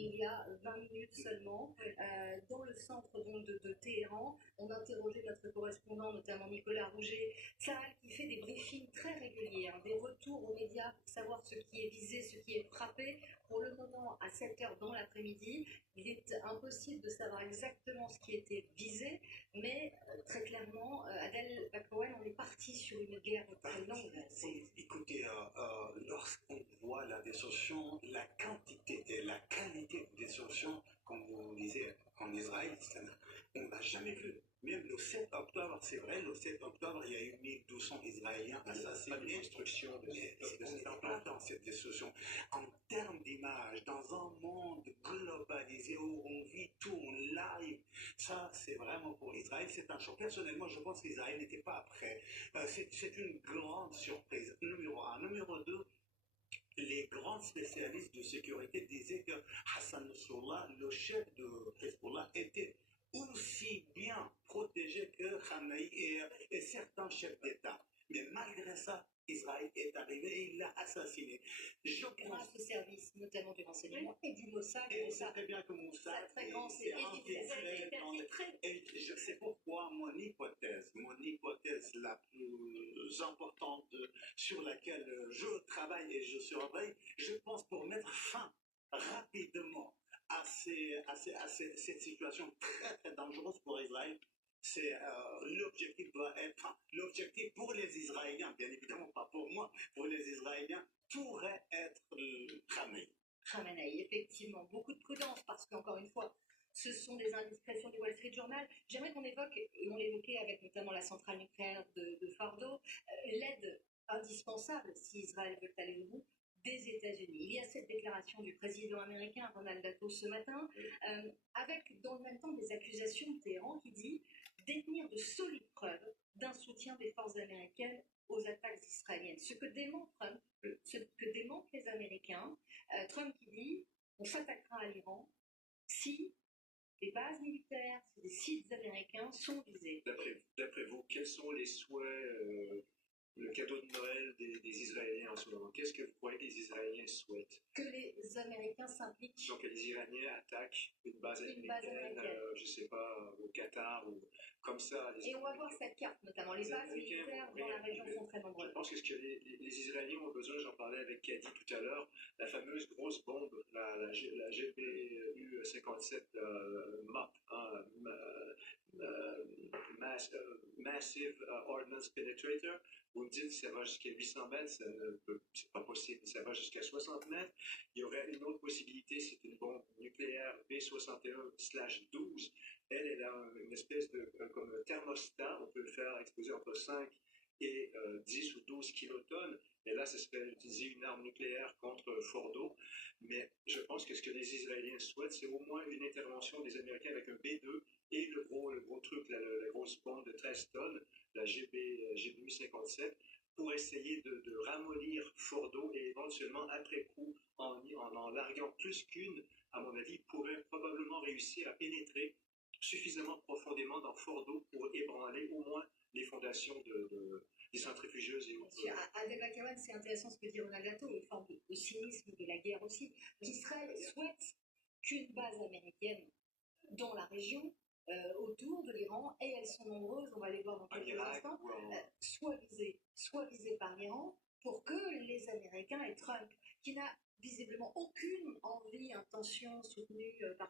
il y a 20 minutes seulement, dans le centre donc, de Téhéran. On interrogeait notre correspondant, notamment Nicolas Rouget, Tsahal, qui fait des briefings très réguliers, des retours aux médias pour savoir ce qui est visé, ce qui est frappé. Pour le moment, à 7 heures dans l'après-midi, il est impossible de savoir exactement ce qui était visé, mais très clairement, Adel Bakouane, on est parti sur une guerre très longue. Écoutez, lorsqu'on voit la destruction, la quantité et la qualité de destruction, comme vous disiez, en Israël, on n'a jamais vu. Même le 7 octobre, c'est vrai, le 7 octobre, il y a eu 1200 Israéliens assassinés. C'est important cette destruction. En termes d'image, dans un monde globalisé où on vit tout en live, ça, c'est vraiment pour Israël, c'est un choc. Personnellement, je pense qu'Israël n'était pas prêt. C'est une grande surprise. Numéro un. Numéro deux, les grands spécialistes de sécurité disaient que Hassan Nasrallah, le chef de Hezbollah, était aussi bien protégé que Khamenei et certains chefs d'État. Mais malgré ça, Israël est arrivé et il l'a assassiné. Je pense au service, notamment du renseignement et du Mossad. Et vous savez très bien que Mossad est infiltré dans le... Et je sais pourquoi mon hypothèse la plus importante sur laquelle je travaille et je surveille, je pense pour mettre fin rapidement à cette situation très très dangereuse pour Israël. C'est l'objectif doit être l'objectif pour les Israéliens, bien évidemment pas pour moi, pour les Israéliens pourrait être Khamenei. Khamenei, effectivement, beaucoup de prudence parce qu'encore une fois, ce sont des indiscrétions du Wall Street Journal. J'aimerais qu'on évoque, et on l'évoquait avec notamment la centrale nucléaire de Fordo, l'aide indispensable, si Israël veut aller au bout, des États-Unis. Il y a cette déclaration du président américain Ronald Reagan ce matin, avec dans le même temps des accusations de Téhéran qui dit détenir de solides preuves d'un soutien des forces américaines aux attaques israéliennes. Ce que démontrent les Américains, Trump qui dit on s'attaquera à l'Iran si les bases militaires, si les sites américains sont visés. D'après vous, quels sont les souhaits, le cadeau de Noël des Israéliens en ce moment? Qu'est-ce que vous croyez que les Israéliens souhaitent? Que les Américains s'impliquent. Donc que les Iraniens attaquent une base américaine, je ne sais pas, au Qatar ou comme ça. Et on va voir cette carte, notamment les bases militaires dans la région sont très nombreuses. Je pense que ce que les Israéliens ont besoin, j'en parlais avec Kadi tout à l'heure, la fameuse grosse bombe, la GPU 57 MOP, Massive Ordnance Penetrator. Vous me dites que ça va jusqu'à 800 mètres, c'est pas possible, ça va jusqu'à 60 mètres. Il y aurait une autre possibilité, c'est une bombe nucléaire B61/12. Elle a une espèce de comme un thermostat, on peut le faire exploser entre 5 et 10 ou 12 kilotonnes. Et là, ça serait utiliser une arme nucléaire contre Fordo. Mais je pense que ce que les Israéliens souhaitent, c'est au moins une intervention des Américains avec un B2 et le gros truc, la grosse bombe de 13 tonnes, la GBU 57, pour essayer de ramollir Fordo et éventuellement, après coup, en larguant plus qu'une, à mon avis, pourrait probablement réussir à pénétrer suffisamment profondément dans Fordo pour ébranler au moins les fondations des centrifugeuses et autres. Adel Bakouane, c'est intéressant ce que dit Ronald Reagan, une forme de cynisme de la guerre aussi. Israël souhaite qu'une base américaine dans la région, autour de l'Iran, et elles sont nombreuses, on va les voir dans quelques instants, soit visées par l'Iran, pour que les Américains et Trump, qui n'a visiblement aucune envie, intention soutenue par